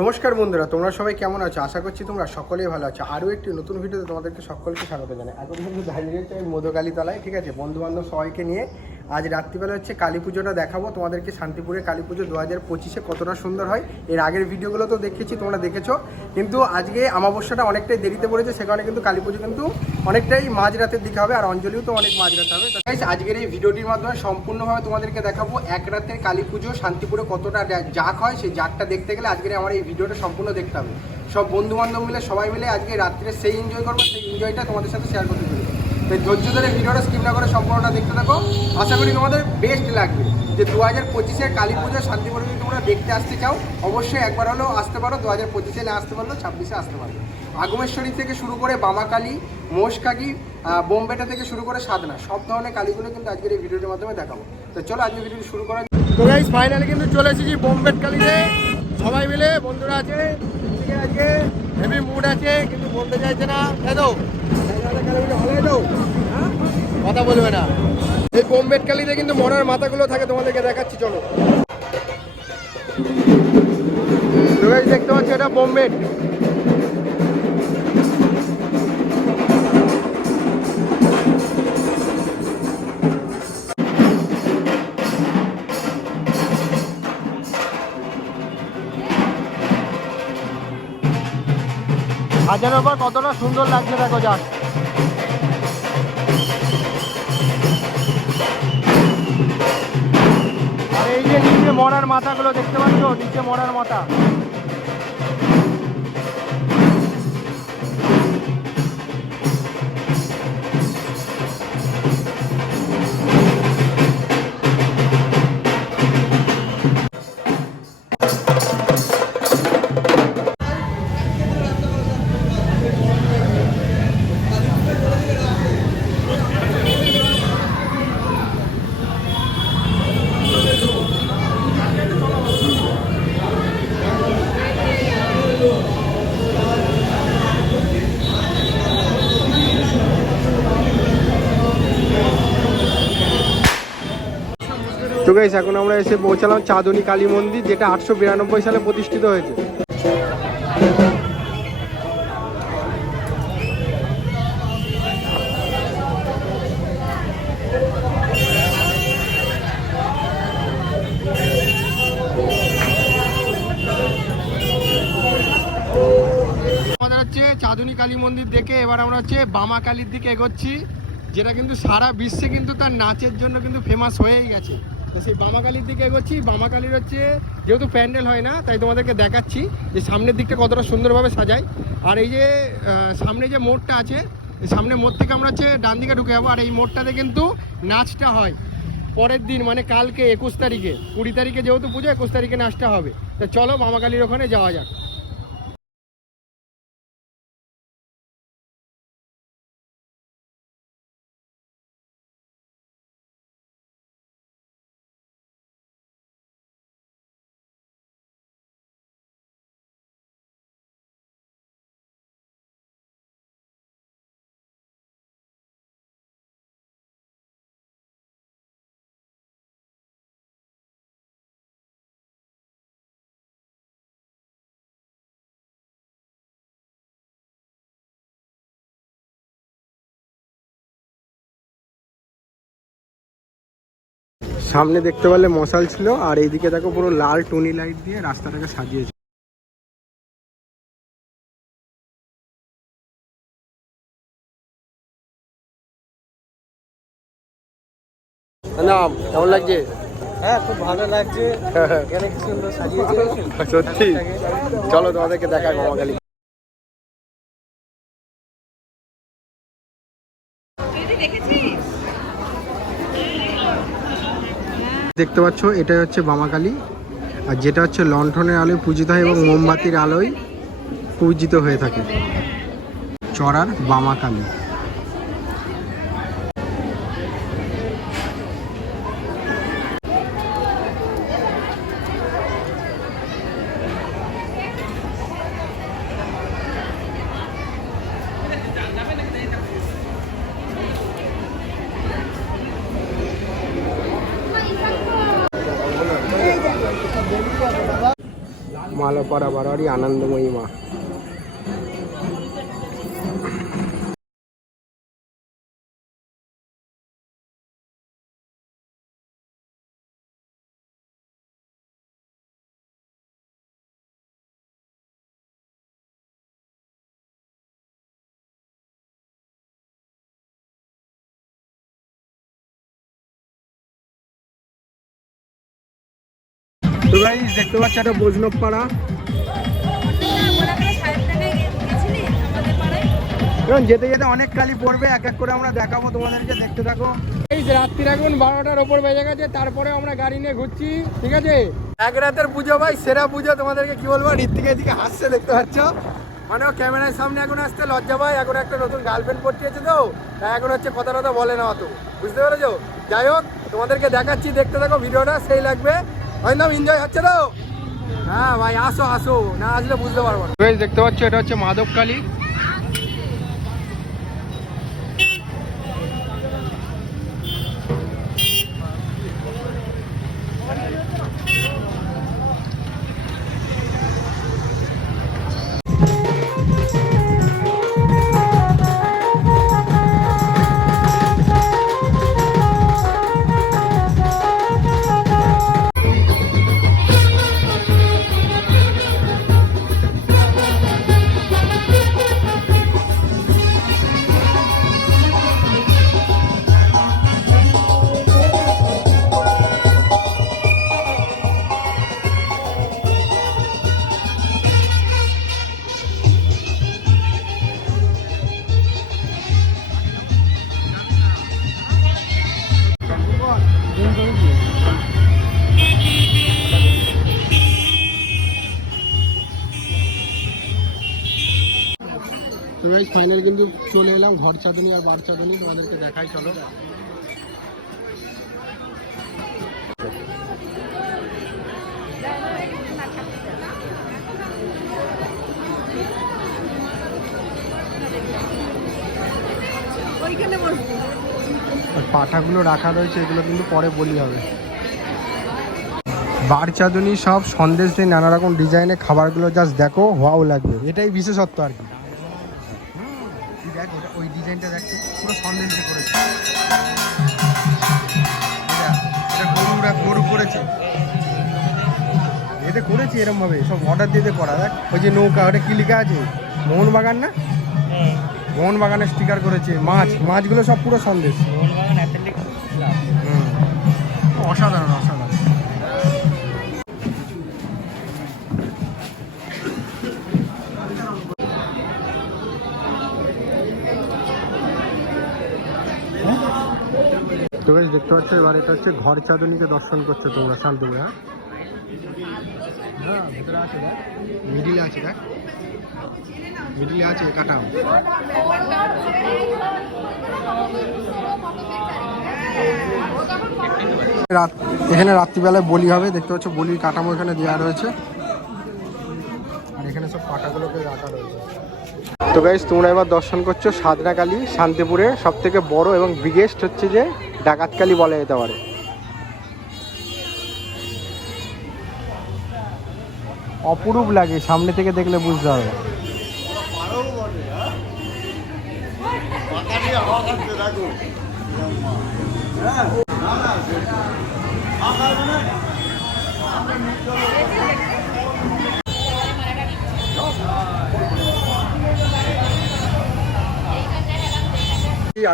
নমস্কার বন্ধুরা, তোমরা সবাই কেমন আছো? আশা করছি তোমরা সকলেই ভালো আছো। আরও একটি নতুন ভিডিওতে তোমাদেরকে সকলকে স্বাগত জানাই। এখন কিন্তু দাঁড়িয়ে রয়েছে আমি মধুকালী তলায়, ঠিক আছে, বন্ধুবান্ধব সবাইকে নিয়ে। আজ রাত্রিবেলা হচ্ছে কালী পুজোটা দেখাবো তোমাদেরকে। শান্তিপুরে কালী পুজো 2025-এ কতটা সুন্দর হয় এর আগের ভিডিওগুলো তো দেখেছি, তোমরা দেখেছো। কিন্তু আজকে অমাবস্যাটা অনেকটাই দেরিতে পড়েছে, সে কারণে কিন্তু কালী পুজো কিন্তু অনেকটাই মাঝরাতের দিকে হবে, আর অঞ্জলিও তো অনেক মাঝরাতে হবে। তাই আজকের এই ভিডিওটির মাধ্যমে সম্পূর্ণভাবে তোমাদেরকে দেখাবো এক রাতের কালী পুজো শান্তিপুরে কতটা জাঁক হয়। সেই জাঁকটা দেখতে গেলে আজকের আমার এই ভিডিওটা সম্পূর্ণ দেখতে হবে। সব বন্ধু বান্ধব মিলে সবাই মিলে আজকে রাত্রে সেই এনজয় করবো, সেই এনজয়টা তোমাদের সাথে শেয়ার করতে চলি। তাই ধৈর্য ধরে ভিডিওটা স্কিপ না করে সম্পূর্ণটা দেখতে থাকো। আশা করি তোমাদের বেস্ট লাগবে। যে 2025-এর কালী পুজো শান্তিপুরে যদি তোমরা দেখতে আসতে চাও, অবশ্যই একবার হলেও আসতে পারো। 2025-এ না আসতে পারলেও 26-এ আসতে পারবে। আগমেশ্বরী থেকে শুরু করে বামাকালী, মোষকালী, বোমবেটা থেকে শুরু করে সাধনা, সব ধরনের কালীগুলো কিন্তু আজকের এই ভিডিওটির মাধ্যমে দেখাবো। তো চলো আজকের ভিডিওটি শুরু করা। তো গাইস ফাইনালি কিন্তু চলে এসেছি বোমবেট কালীতে। সবাই মিলে বন্ধুরা আছে, আজকে হেভি মুড আছে, কিন্তু বলতে চাইছে না। কথা বলবে না। এই বোমবেট কালীতে কিন্তু মরার মাথাগুলো থাকে, তোমাদেরকে দেখাচ্ছি, চলো। তো গাইস দেখতে পাচ্ছ, এটা বোমবেট। সাজানোর পর কতটা সুন্দর লাগছে দেখো, যাক। আর এই যে নিচে মরার মাথাগুলো দেখতে পাচ্ছ, নিচে মরার মাথা। তো গাইস এখন আমরা এসে পৌঁছালাম চাঁদনী কালী মন্দির, যেটা 892 সালে প্রতিষ্ঠিত হয়েছে। আমাদের হচ্ছে চাঁদনী কালী মন্দির দেখে এবার আমরা হচ্ছে বামাকালীর দিকে এগোচ্ছি, যেটা কিন্তু সারা বিশ্বে কিন্তু তার নাচের জন্য কিন্তু ফেমাস হয়েই গেছে। তো সেই বামাকালীর দিকে এগোচ্ছি। বামাকালীর হচ্ছে যেহেতু প্যান্ডেল হয় না, তাই তোমাদেরকে দেখাচ্ছি যে সামনের দিকটা কতটা সুন্দরভাবে সাজায়। আর এই যে সামনে যে মোড়টা আছে, সামনে মোড় থেকে আমরা হচ্ছে ডান দিকে ঢুকে যাবো। আর এই মোড়টাতে কিন্তু নাচটা হয় পরের দিন, মানে কালকে 21 তারিখে। 20 তারিখে যেহেতু পুজো, 21 তারিখে নাচটা হবে। তো চলো বামাকালীর ওখানে যাওয়া যাক। সামনে দেখতে পেলে মশাল ছিল, আর এইদিকে দেখো পুরো লাল টুনি লাইট দিয়ে রাস্তাটাকে সাজিয়েছে। না কেমন লাগছে? হ্যাঁ, খুব ভালো লাগছে। অনেক সুন্দর সাজিয়েছে সত্যি। চলো তোমাদেরকে দেখাই বামাকালী। দেখতে পাচ্ছ, এটা হচ্ছে বামাকালী, আর যেটা হচ্ছে লণ্ঠনের আলোয় পূজিত হয় এবং মোমবাতির আলোয় পূজিত হয়ে থাকে। চড়ার বামাকালী। মালা পাড়া বারোয়ারি আনন্দময়ী মা। তো গাইস দেখতে পাচ্ছ একটা বৈষ্ণব পাড়া। এখন যেতে যেতে অনেক কালি পড়বে, এক এক করে আমরা দেখাবো তোমাদেরকে, দেখতে থাকো। এই যে রাত্রির এখন 12টার ওপর বেজে গেছে, তারপরে আমরা গাড়ি নিয়ে ঘুরছি, ঠিক আছে। এক রাতের পুজো ভাই, সেরা পুজো। তোমাদেরকে কি বলবো, ঋত্বিক এদিকে হাসছে দেখতে পাচ্ছ, মানে ও ক্যামেরার সামনে এখন আসতে লজ্জা পায়। এখন একটা নতুন গার্লফ্রেন্ড পড়িয়েছে তো, তাই এখন হচ্ছে কথা টথা বলে না অত, বুঝতে পেরেছো। যাই হোক, তোমাদেরকে দেখাচ্ছি, দেখতে থাকো ভিডিওটা, সেই লাগবে একদম। এনজয় হচ্ছে তো? হ্যাঁ ভাই, আসো আসো, না আসলে বুঝতে পারবো না। দেখতে পাচ্ছ এটা হচ্ছে মাধবকালী। তো গাইস ফাইনাল কিন্তু চলে এলাম ঘর চাঁদনি আর বার চাঁদনি, তোমাদেরকে দেখাই চলো। আর পাঠাগুলো রাখা রয়েছে, এগুলো কিন্তু পরে বলি হবে। বার চাঁদনি সব সন্দেশ দিয়ে নানা রকম ডিজাইনের খাবারগুলো জাস্ট দেখো, ওয়াও লাগবে, এটাই বিশেষত্ব আর কি। দেখ ওই ডিজাইনটা দেখতে পুরো সন্দেশ দিয়ে করেছে, এটা গরু করেছে, এতে করেছে এরকম ভাবে সব অর্ডার দিয়ে করা। দেখ ওই যে নৌকা, ওটা কি লেখা আছে, মোহনবাগান না, মোহনবাগানের স্টিকার করেছে। মাছগুলো সব পুরো সন্দেশ। অসাধারণ অসাধারণ। তো গাইস দেখতে পাচ্ছ, এবার এটা হচ্ছে ঘর চাঁদনীকে দর্শন করছো তোমরা শান্তিপুরে। হ্যাঁ ভেতরে আছে, দেখ মিডিলে আছে, দেখ মিডিলে আছে কাটাও। এখানে রাত্রিবেলায় বলি হবে, দেখতে পাচ্ছ বলির কাঠামো এখানে দেওয়া রয়েছে, আর এখানে সব পাটাগুলোকে রাখা রয়েছে। তো গাইস তোমরা এবার দর্শন করছো সাধনাকালী, শান্তিপুরে সব থেকে বড় এবং বিগেস্ট হচ্ছে যে ডাকাতকালী বলা যেতে পারে। অপরূপ লাগে, সামনে থেকে দেখলে বুঝতে হবে।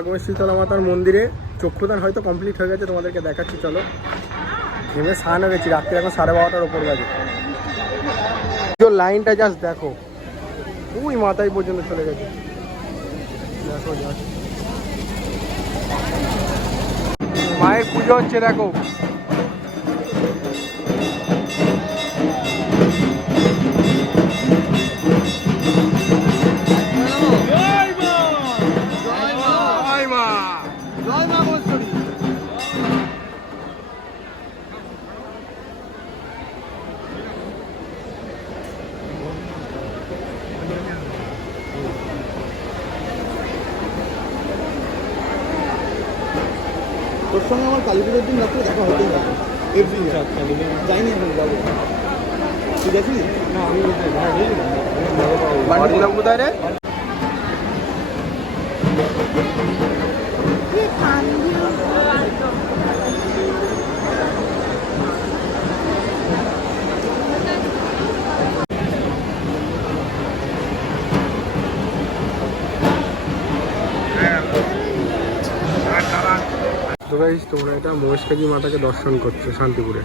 আগমী শীতলা মাতার মন্দিরে চক্ষুদান হয়তো কমপ্লিট হয়ে গেছে, তোমাদেরকে দেখাচ্ছি চলো। নেমে স্নান হয়ে গেছি, রাত্রি এখন 12:30টার ওপর বাজে। লাইনটা জাস্ট দেখো, ওই মাথায় পর্যন্ত চলে গেছে। মায়ের পুজো হচ্ছে দেখো। তোর সঙ্গে আমার কালী পুজোর দিন রাত্রে দেখা হতেই হবে, এভরি যাইনি এখন যাবো। বাড়ি দিলাম কোথায় রে? তো গাইস তোমরা এটা মহেশখালী মাতাকে দর্শন করছো শান্তিপুরে।